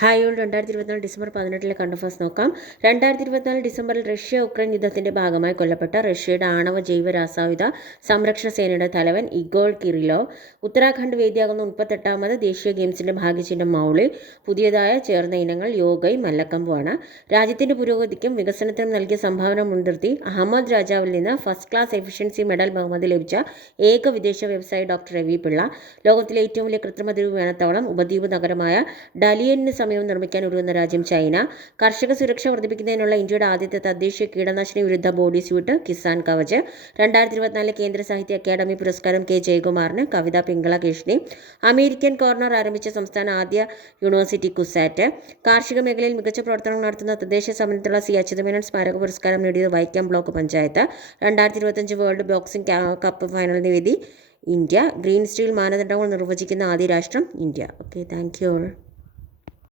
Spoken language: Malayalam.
Hi all 2024 December 18 current affairs നോക്കാം. 2024 ഡിസംബറിൽ റഷ്യ ഉക്രൈൻ യുദ്ധത്തിന്റെ ഭാഗമായി കൊല്ലപ്പെട്ട റഷ്യയുടെ ആണവ ജൈവ രാസായുധ സംരക്ഷണ സേനയുടെ തലവൻ ഇഗോർ കിറിലോവ്. ഉത്തരാഖണ്ഡ് വേദിയാകുന്ന 38ാമത് ദേശീയ ഗെയിംസിന്റെ ഭാഗ്യചിഹ്നം മൗളിൽ പുതിയതായി ചേർന്ന ഇനങ്ങൾ യോഗയും മല്ലക്കമ്പുമാണ്. രാജ്യത്തിന്റെ പുരോഗതിക്കും വികസനത്തിനും നൽകിയ സംഭാവന മുൻനിർത്തി അഹമ്മദ് രാജാവിൽ നിന്ന് ഫസ്റ്റ് ക്ലാസ് എഫിഷ്യൻസി മെഡൽ ബഹുമതി ലഭിച്ച ഏക വിദേശ വ്യവസായി ഡോക്ടർ രവി പിള്ള. ലോകത്തിലെ ഏറ്റവും വലിയ കൃത്രിമ വിമാനത്താവളം ഉപദ്വീപ് നഗരമായ ഡലിയനിന് സമയം നിർമ്മിക്കാൻ ഒരുങ്ങുന്ന രാജ്യം ചൈന. കർഷക സുരക്ഷ വർദ്ധിപ്പിക്കുന്നതിനുള്ള ഇന്ത്യയുടെ ആദ്യത്തെ തദ്ദേശീയ കീടനാശിനി വിരുദ്ധ ബോഡി സ്യൂട്ട് കിസാൻ കവച്. 2024 കേന്ദ്ര സാഹിത്യ അക്കാദമി പുരസ്കാരം കെ ജയകുമാറിന്. കവിത പിങ്കള കേഷ്ണി. അമേരിക്കൻ കോർണർ ആരംഭിച്ച സംസ്ഥാന ആദ്യ യൂണിവേഴ്സിറ്റി കുസാറ്റ്. കാർഷിക മേഖലയിൽ മികച്ച പ്രവർത്തനങ്ങൾ നടത്തുന്ന തദ്ദേശ സ്ഥാപനത്തിലുള്ള സി അച്യുതമേനോൻ സ്മാരക പുരസ്കാരം നേടിയത് Vaikom block panchayat. 2025 world boxing cup ഫൈനലിന് വേദി ഇന്ത്യ. ഗ്രീൻ സ്റ്റീൽ മാനദണ്ഡങ്ങൾ നിർവചിക്കുന്ന ആദ്യ രാഷ്ട്രം India. Okay, thank you all.